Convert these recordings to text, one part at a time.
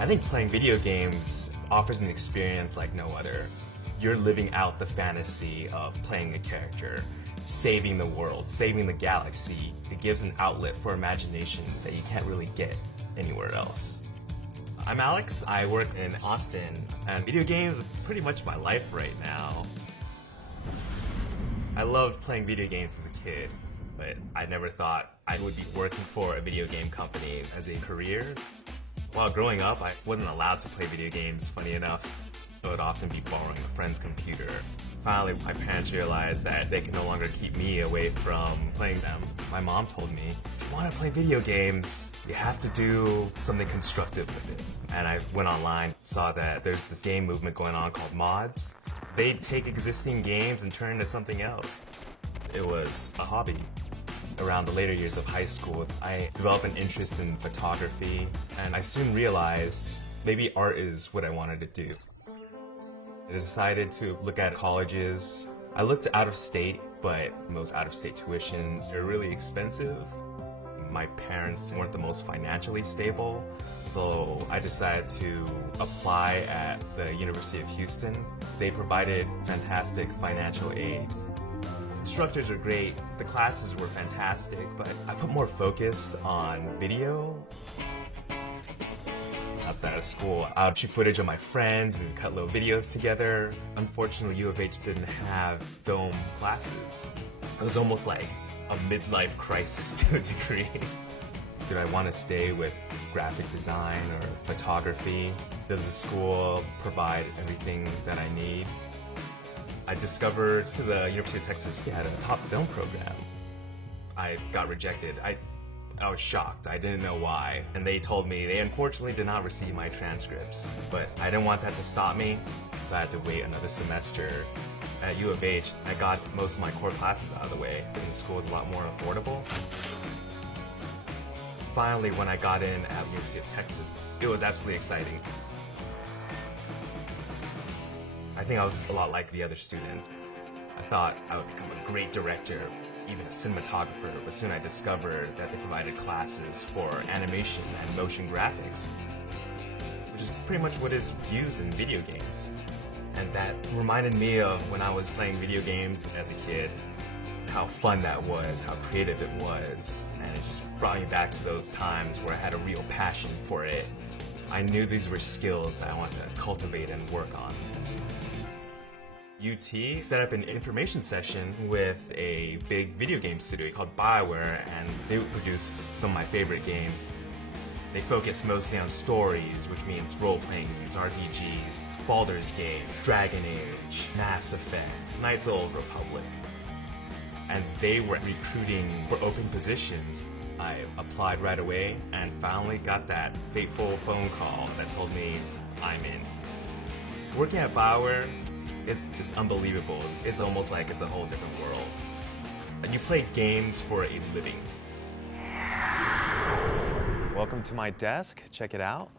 I think playing video games offers an experience like no other. You're living out the fantasy of playing a character, saving the world, saving the galaxy. It gives an outlet for imagination that you can't really get anywhere else. I'm Alex, I work in Austin, and video games are pretty much my life right now. I loved playing video games as a kid, but I never thought I would be working for a video game company as a career. While growing up, I wasn't allowed to play video games, funny enough. I would often be borrowing a friend's computer. Finally, my parents realized that they could no longer keep me away from playing them. My mom told me, if you want to play video games, you have to do something constructive with it. And I went online, saw that there's this game movement going on called mods. They take existing games and turn into something else. It was a hobby. Around the later years of high school, I developed an interest in photography, and I soon realized maybe art is what I wanted to do. I decided to look at colleges. I looked out of state, but most out-of-state tuitions are really expensive. My parents weren't the most financially stable, so I decided to apply at the University of Houston. They provided fantastic financial aid. The instructors are great, the classes were fantastic, but I put more focus on video. Outside of school, I would shoot footage of my friends, we would cut little videos together. Unfortunately, U of H didn't have film classes. It was almost like a midlife crisis to a degree. Did I want to stay with graphic design or photography? Does the school provide everything that I need? I discovered the University of Texas had a top film program. I got rejected. I was shocked. I didn't know why. And they told me they unfortunately did not receive my transcripts. But I didn't want that to stop me, so I had to wait another semester. At U of H, I got most of my core classes out of the way, and the school was a lot more affordable. Finally, when I got in at the University of Texas, it was absolutely exciting. I think I was a lot like the other students. I thought I would become a great director, even a cinematographer, but soon I discovered that they provided classes for animation and motion graphics, which is pretty much what is used in video games. And that reminded me of when I was playing video games as a kid, how fun that was, how creative it was, and it just brought me back to those times where I had a real passion for it. I knew these were skills that I wanted to cultivate and work on. UT set up an information session with a big video game studio called BioWare, and they would produce some of my favorite games. They focus mostly on stories, which means role-playing games, RPGs, Baldur's Gate, Dragon Age, Mass Effect, Knights of the Old Republic. And they were recruiting for open positions. I applied right away and finally got that fateful phone call that told me I'm in. Working at BioWare is just unbelievable. It's almost like it's a whole different world. And you play games for a living. Welcome to my desk. Check it out.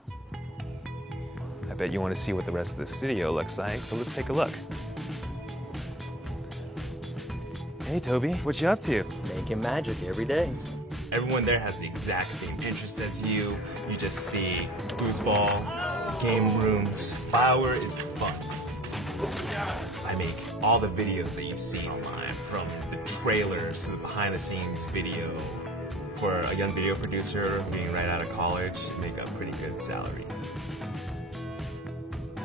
I bet you want to see what the rest of the studio looks like, so let's take a look. Hey Toby, what you up to? Making magic every day. Everyone there has the exact same interests as you. You just see foosball, game rooms. BioWare is fun. I make all the videos that you see online, from the trailers to the behind-the-scenes video. For a young video producer being right out of college, make a pretty good salary.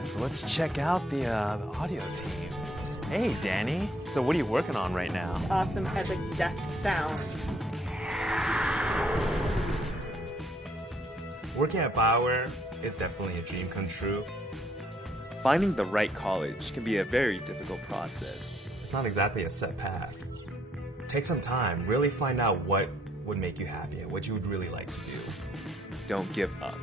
So let's check out the audio team. Hey, Danny. So what are you working on right now? Awesome epic death sounds. Working at BioWare is definitely a dream come true. Finding the right college can be a very difficult process. It's not exactly a set path. Take some time, really find out what would make you happy, what you would really like to do. Don't give up.